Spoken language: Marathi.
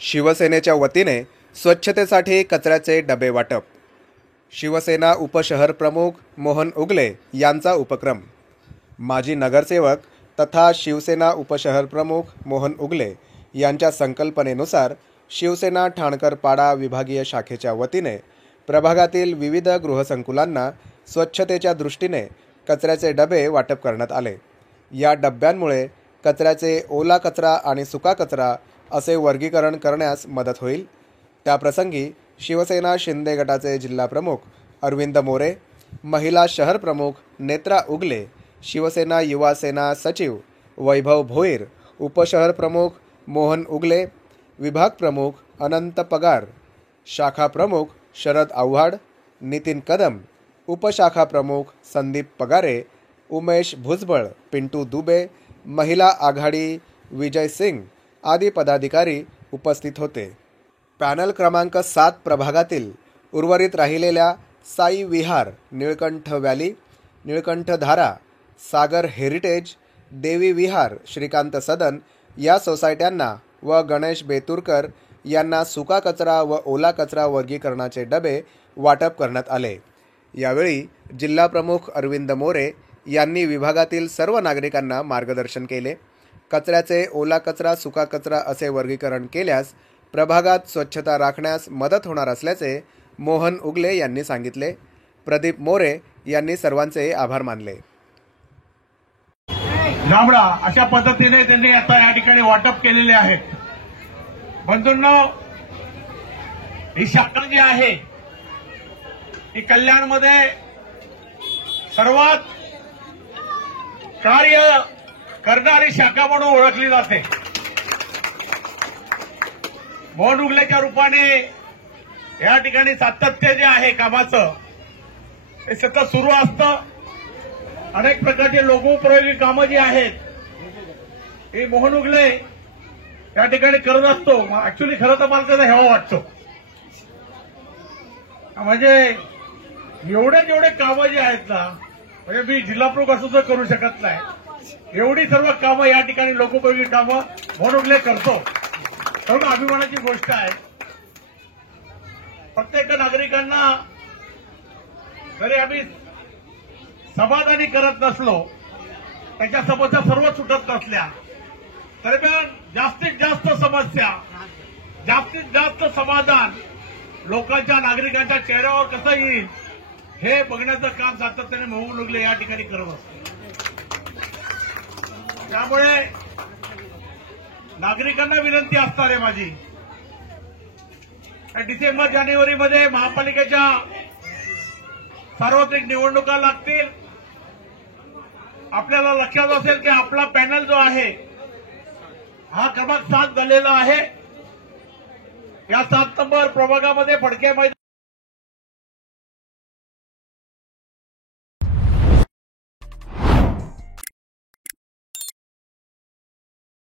शिवसेनेच्या वतीने स्वच्छतेसाठी कचऱ्याचे डबे वाटप। शिवसेना उपशहर प्रमुख मोहन उगले यांचा उपक्रम। माजी नगरसेवक तथा शिवसेना उपशहर प्रमुख मोहन उगले यांच्या संकल्पनेनुसार शिवसेना ठाणकर पाडा विभागीय शाखेच्या वतीने प्रभागातील विविध गृहसंकुलांना स्वच्छतेच्या दृष्टीने कचऱ्याचे डबे वाटप करण्यात आले। या डब्यांमुळे कचऱ्याचे ओला कचरा आणि सुका कचरा असे वर्गीकरण करण्यास मदत होईल। त्याप्रसंगी शिवसेना शिंदे गटाचे जिल्हा प्रमुख अरविंद मोरे, महिला शहर प्रमुख नेत्रा उगले, शिवसेना युवा सेना सचिव वैभव भोईर, उपशहर प्रमुख मोहन उगले, विभाग प्रमुख अनंत पगार, शाखा प्रमुख शरद आव्हाड, नितीन कदम, उपशाखा प्रमुख संदीप पगारे, उमेश भुजबळ, पिंटू दुबे, महिला आघाडी विजय सिंग आदी पदाधिकारी उपस्थित होते। पॅनल क्रमांक 7 प्रभागातील उर्वरित राहिलेल्या साई विहार, निळकंठ व्हॅली, निळकंठ धारा, सागर हेरिटेज, देवी विहार, श्रीकांत सदन या सोसायट्यांना व गणेश बेतुरकर यांना सुका कचरा व ओला कचरा वर्गीकरणाचे डबे वाटप करण्यात आले। यावेळी जिल्हा प्रमुख अरविंद मोरे यांनी विभागातील सर्व नागरिकांना मार्गदर्शन केले। कचऱ्याचे ओला कचरा सुका कचरा असे वर्गीकरण केल्यास प्रभागात स्वच्छता राखण्यास मदत होणार असल्याचे मोहन उगले यांनी सांगितले। प्रदीप मोरे यांनी सर्वांचे आभार मानले। जांभळा अशा पद्धतीने त्यांनी आता या ठिकाणी वाटप केलेले आहेत। बंधूंनो, ही शाखा जी आहे ही कल्याणमध्ये सर्वात कार्य करणारी शाखा म्हणून ओळखली जाते। मोहन उगलेच्या रूपाने या ठिकाणी सातत्य जे आहे कामाचं ते सतत सुरू असतं। अनेक प्रकारचे लोकोपयोगी कामं जी आहेत हे मोहन उगले या ठिकाणी करत असतो। ऍक्च्युली खरं तर मला त्याचा हेवा वाटतो, म्हणजे एवढे जेवढे कामं जी आहेत ना, म्हणजे मी जिल्हा प्रमुख असं तर करू शकत नाही, एवढी सर्व कामं या ठिकाणी लोकोपयोगी कामं मोहन उगले करतो। तर अभिमानाची गोष्ट आहे। प्रत्येक नागरिकांना जरी आम्ही समाधानी करत नसलो, त्याच्या समस्या सर्व सुटत नसल्या दरम्यान जास्तीत जास्त समस्या, जास्तीत जास्त समाधान लोकांच्या नागरिकांच्या चेहऱ्यावर कसं येईल हे बघण्याचं काम सातत्याने मोहन उगले या ठिकाणी करत असतो। त्यामुळे नागरिकांना विनंती असणार आहे माझी, डिसेंबर जानेवारीमध्ये महापालिकेच्या सार्वत्रिक निवडणुका लागतील। आपल्याला लक्षात असेल की आपला पॅनल जो आहे हा क्रमांक 7 झालेला आहे। या 7 नंबर प्रभागामध्ये फडके